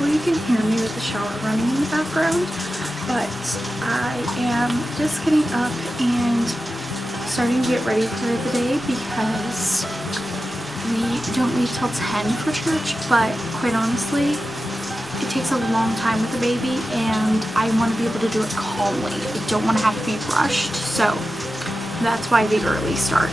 hopefully you can hear me with the shower running in the background, but I am just getting up and starting to get ready for the day because we don't leave till 10 for church, but quite honestly, it takes a long time with the baby and I want to be able to do it calmly. I don't want to have to be rushed, so that's why the early start.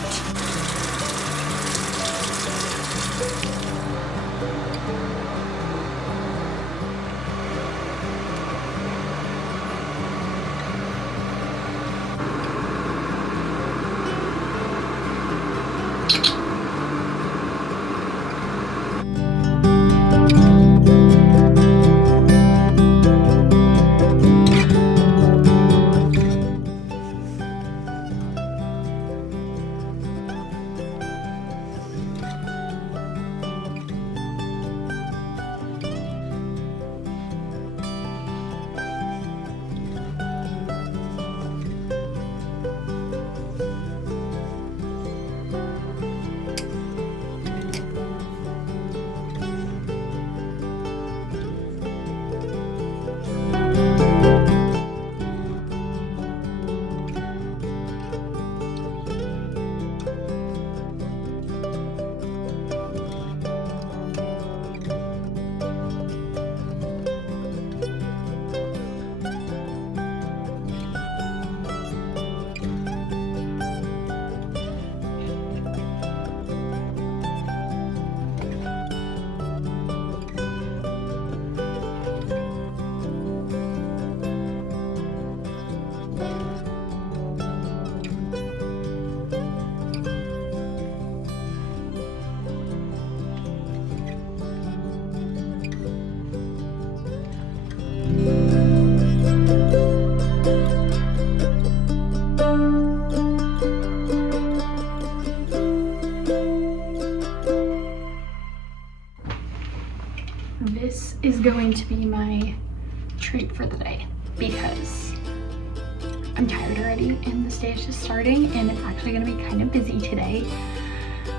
This is going to be my treat for the day because I'm tired already and this day is just starting and it's actually going to be kind of busy today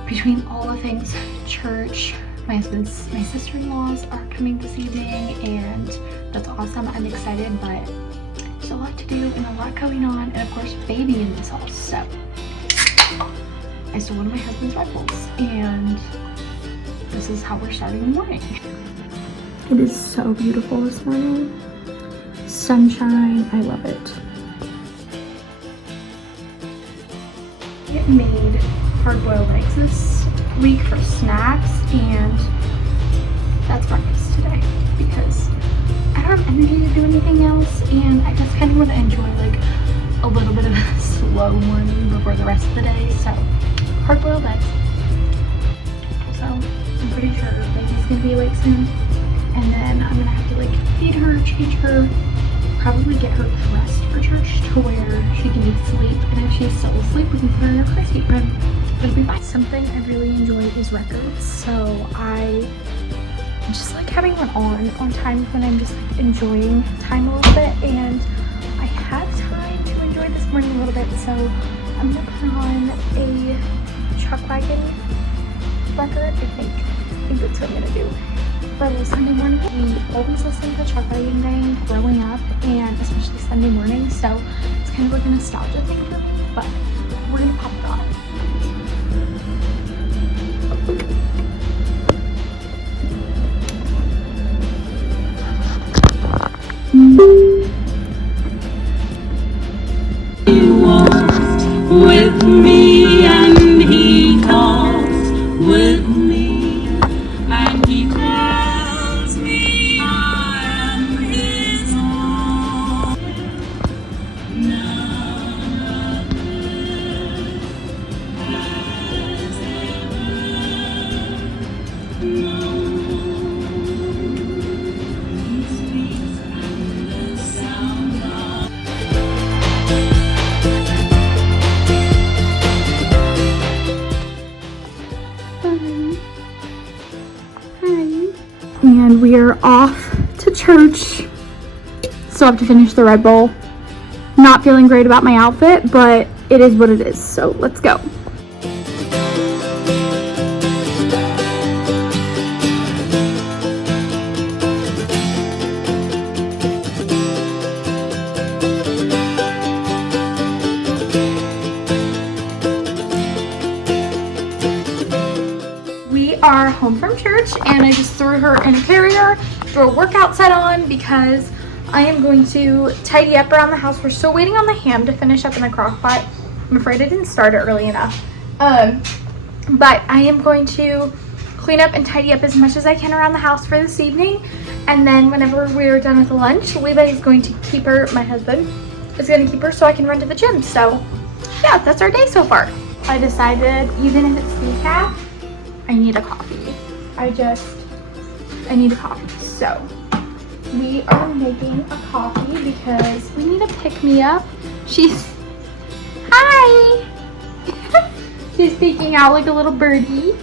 between all the things church. My sister-in-laws are coming this evening and that's awesome. I'm excited, but there's a lot to do and a lot going on, and of course baby in this house. So I stole one of my husband's rifles and this is how we're starting the morning. It is so beautiful this morning. Sunshine, I love it. I made hard-boiled eggs this week for snacks, and that's breakfast today because I don't have energy to do anything else, and I just kind of want to enjoy like a little bit of a slow morning before the rest of the day. So hard-boiled eggs. So I'm pretty sure baby's gonna be awake soon. And then I'm gonna have to like feed her, change her, probably get her dressed for church to where she can sleep. And if she's still asleep, we can put her in her car seat and it'll be fine. Something I really enjoy is records. So I just like having one on times when I'm just like enjoying time a little bit. And I have time to enjoy this morning a little bit. So I'm gonna put on a Chuck Wagon record, I think that's what I'm gonna do. For Sunday morning, we always listen to Chuck Wagon Gang growing up, and especially Sunday morning, so it's kind of like a nostalgia thing for me, but we're gonna pop it on. He walks with me and he talks with me and he tells me I am his own. None of this has ever known. He speaks and the sound of And we are off to church. Still have to finish the Red Bull. Not feeling great about my outfit, but it is what it is. So let's go. home from church, and I just threw her in a carrier, threw a workout set on because I am going to tidy up around the house. We're still waiting on the ham to finish up in the crock pot. I'm afraid I didn't start it early enough. But I am going to clean up and tidy up as much as I can around the house for this evening. And then whenever we're done with the lunch, Levi is going to keep her, my husband is going to keep her so I can run to the gym. So yeah, that's our day so far. I decided even if it's decaf, I need a coffee. I need a coffee. So we are making a coffee because we need a pick-me-up. Hi! She's peeking out like a little birdie.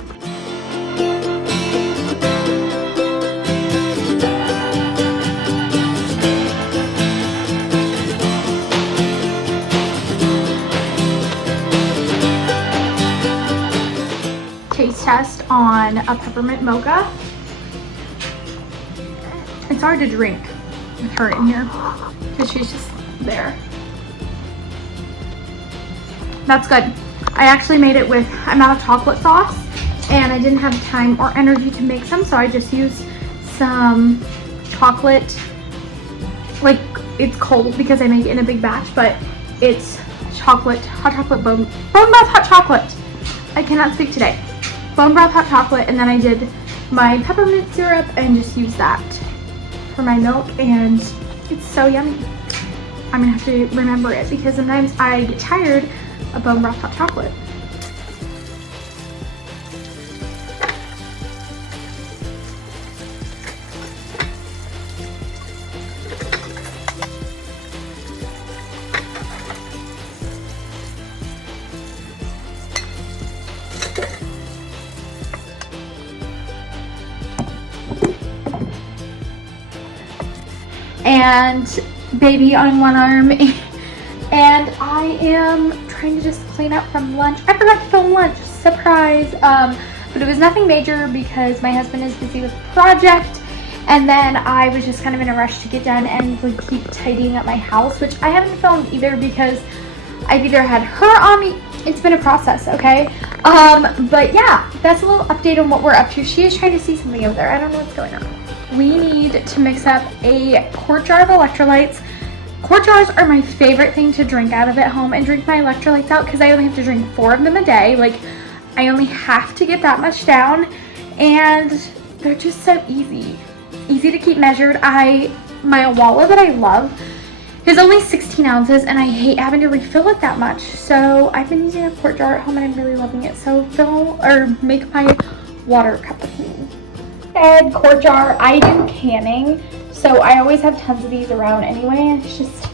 Taste test on a peppermint mocha. It's hard to drink with her in here because she's just there. That's good. I actually made it with, I'm out of chocolate sauce and I didn't have time or energy to make some, so I just used some chocolate, like it's cold because I make it in a big batch, but it's chocolate, hot chocolate bone broth hot chocolate. I cannot speak today. Bone broth hot chocolate, and then I did my peppermint syrup and just used that for my milk, and it's so yummy. I'm gonna have to remember it because sometimes I get tired of bone broth hot chocolate. And baby on one arm, and I am trying to just clean up from lunch. I forgot to film lunch, surprise, but it was nothing major because my husband is busy with a project, and then I was just kind of in a rush to get done and like keep tidying up my house, which I haven't filmed either because I've either had her on me. It's been a process, okay? But yeah, that's a little update on what we're up to. She is trying to see something over there. I don't know what's going on. We need to mix up a quart jar of electrolytes. Quart jars are my favorite thing to drink out of at home and drink my electrolytes out because I only have to drink 4 of them a day. Like, I only have to get that much down, and they're just so easy to keep measured. My Awala that I love is only 16 ounces, and I hate having to refill it that much. So I've been using a quart jar at home, and I'm really loving it. So make my water cup with me. And quart jar, I do canning, so I always have tons of these around anyway, and it's just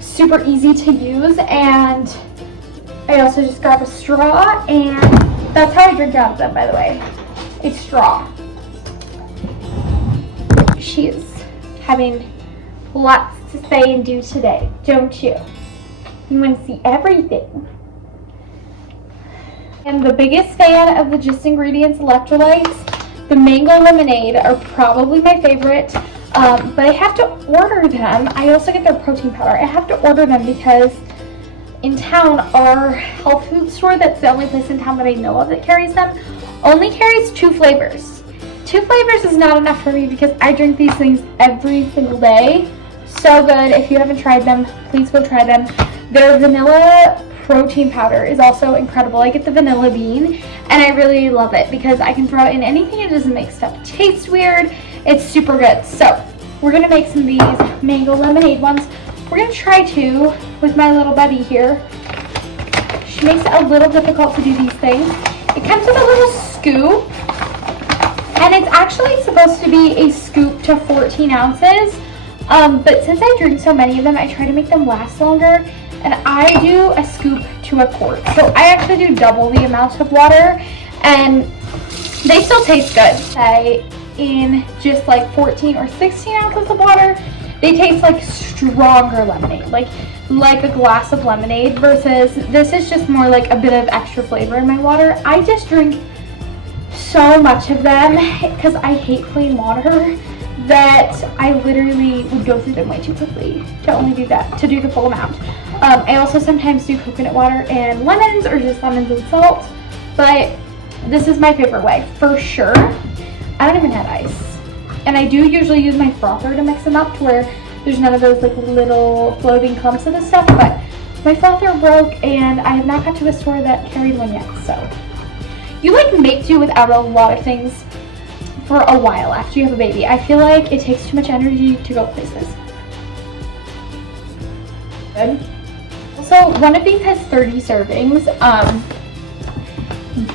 super easy to use. And I also just grab a straw, and that's how I drink out of them, by the way. It's straw. She is having lots to say and do today, don't you? You want to see everything. And the biggest fan of the Just Ingredients electrolytes. The mango lemonade are probably my favorite, but I have to order them. I also get their protein powder. I have to order them because in town, our health food store, that's the only place in town that I know of that carries them, only carries 2 flavors. 2 flavors is not enough for me because I drink these things every single day. So good. If you haven't tried them, please go try them. Their vanilla protein powder is also incredible. I get the vanilla bean, and I really love it because I can throw it in anything. It doesn't make stuff taste weird. It's super good. So we're gonna make some of these mango lemonade ones. We're gonna try 2 with my little buddy here. She makes it a little difficult to do these things. It comes with a little scoop, and it's actually supposed to be a scoop to 14 ounces. But since I drink so many of them, I try to make them last longer. And I do a scoop to a quart. So I actually do double the amount of water, and they still taste good. In just like 14 or 16 ounces of water, they taste like stronger lemonade, like a glass of lemonade, versus this is just more like a bit of extra flavor in my water. I just drink so much of them because I hate plain water that I literally would go through them way too quickly to do the full amount. I also sometimes do coconut water and lemons, or just lemons and salt, but This is my favorite way, for sure. I don't even add ice. And I do usually use my frother to mix them up to where there's none of those like little floating clumps of this stuff, but my frother broke and I have not got to a store that carried one yet, so. You like make do without a lot of things for a while after you have a baby. I feel like it takes too much energy to go places. Good. So one of these has 30 servings,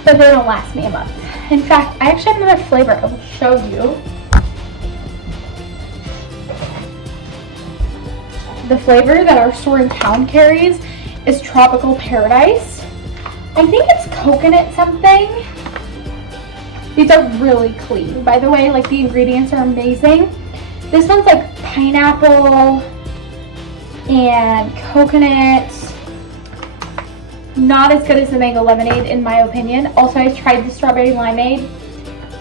but they don't last me a month. In fact, I actually have another flavor I will show you. The flavor that our store in town carries is Tropical Paradise. I think it's coconut something. These are really clean, by the way, like the ingredients are amazing. This one's like pineapple and coconut. Not as good as the mango lemonade in my opinion. Also, I tried the strawberry limeade.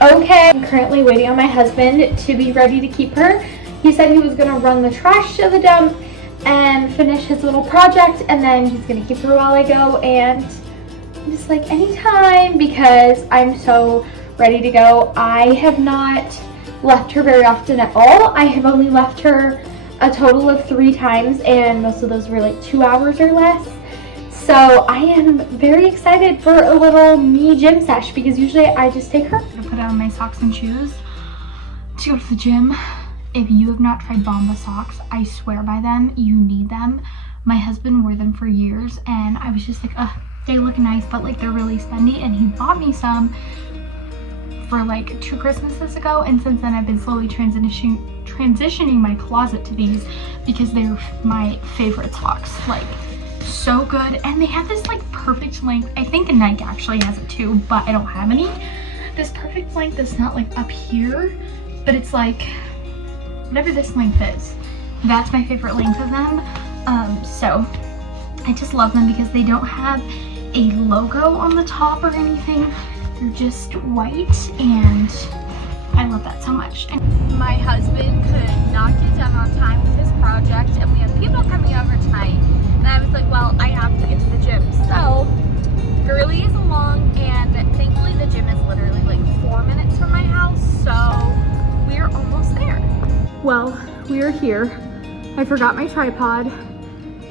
Okay, I'm currently waiting on my husband to be ready to keep her. He said he was gonna run the trash to the dump and finish his little project, and then he's gonna keep her while I go, and I'm just like, anytime, because I'm so ready to go. I have not left her very often at all. I have only left her a total of 3 times, and most of those were like 2 hours or less. So I am very excited for a little me gym sesh, because usually I just take her. I'm gonna put on my socks and shoes to go to the gym. If you have not tried Bomba socks, I swear by them. You need them. My husband wore them for years, and I was just like, ugh, they look nice, but like they're really spendy, and he bought me some for like 2 Christmases ago, and since then I've been slowly transitioning my closet to these because they're my favorite socks. Like, so good, and they have this like perfect length. I think Nike actually has it too, but I don't have any. This perfect length is not like up here, but it's like whatever this length is. That's my favorite length of them. So I just love them because they don't have a logo on the top or anything. They're just white, and I love that so much. My husband could not get done on time with his project, and we have people coming over tonight. And I was like, well, I have to get to the gym. So Girly is along, and thankfully the gym is literally like 4 minutes from my house, so we're almost there. Well, we are here. I forgot my tripod,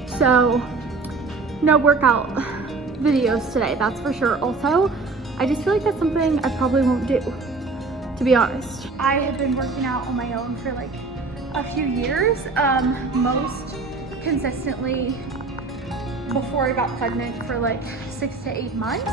so no workout videos today, that's for sure. Also, I just feel like that's something I probably won't do, to be honest. I have been working out on my own for like a few years, most consistently before I got pregnant for like 6 to 8 months.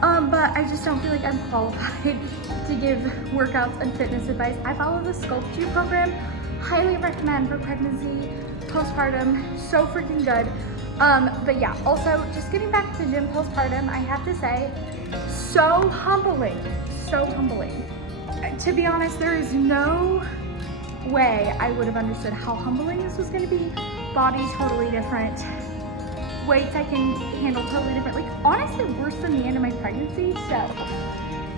But I just don't feel like I'm qualified to give workouts and fitness advice. I follow the Sculpt You program, highly recommend for pregnancy, postpartum, so freaking good. But yeah, also just getting back to the gym postpartum, I have to say, so humbling, so humbling. To be honest, there is no way I would have understood how humbling this was gonna be. Body totally different. Weights I can handle totally different. Like honestly worse than the end of my pregnancy. So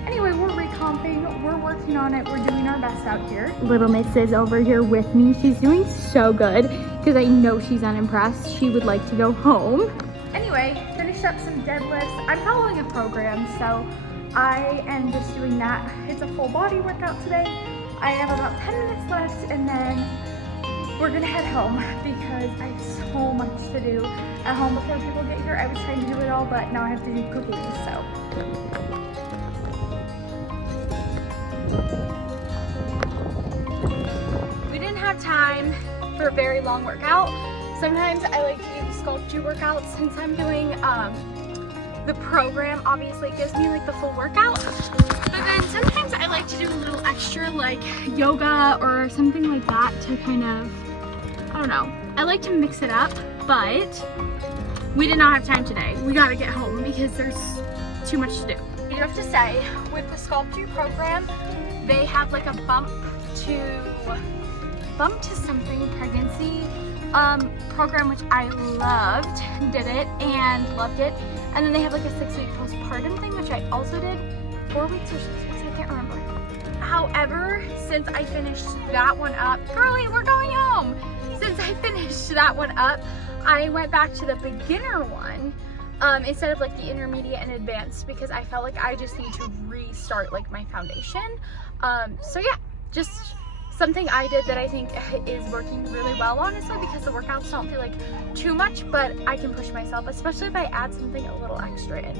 anyway, we're recomping, we're working on it, we're doing our best out here. Little Miss is over here with me. She's doing so good because I know she's unimpressed. She would like to go home. Anyway, finished up some deadlifts. I'm following a program, so I am just doing that. It's a full body workout today. I have about 10 minutes left, and then we're gonna head home because I have so much to do at home before people get here. I was trying to do it all, but now I have to do cooking, so. We didn't have time for a very long workout. Sometimes I like to do the Sculpt You workouts since I'm doing the program. Obviously it gives me like the full workout, but then sometimes I like to do a little extra like yoga or something like that to kind of, I don't know, I like to mix it up, but we did not have time today. We gotta get home because there's too much to do. You have to say, with the Sculpt You program, they have like a bump to something pregnancy program, which I loved, did it and loved it. And then they have like a 6-week postpartum thing, which I also did. 4 weeks or 6 weeks, I can't remember. However, since I finished that one up, Girly, we're going home. Since I finished that one up, I went back to the beginner one instead of like the intermediate and advanced, because I felt like I just need to restart like my foundation. So yeah, just something I did that I think is working really well, honestly, because the workouts don't feel like too much, but I can push myself, especially if I add something a little extra in.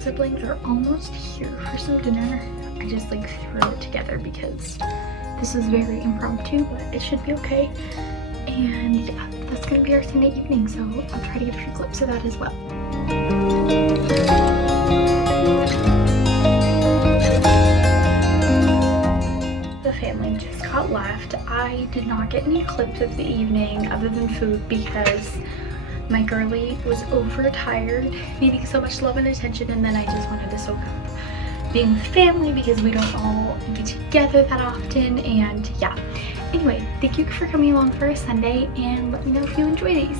Siblings are almost here for some dinner. I just like threw it together because this is very impromptu, but it should be okay. And yeah, that's gonna be our Sunday evening, so I'll try to get a few clips of that as well. The family just got left. I did not get any clips of the evening other than food because my girly was overtired, needing so much love and attention, and then I just wanted to soak up being with family because we don't all be together that often. And yeah, anyway, thank you for coming along for a Sunday, and let me know if you enjoy these.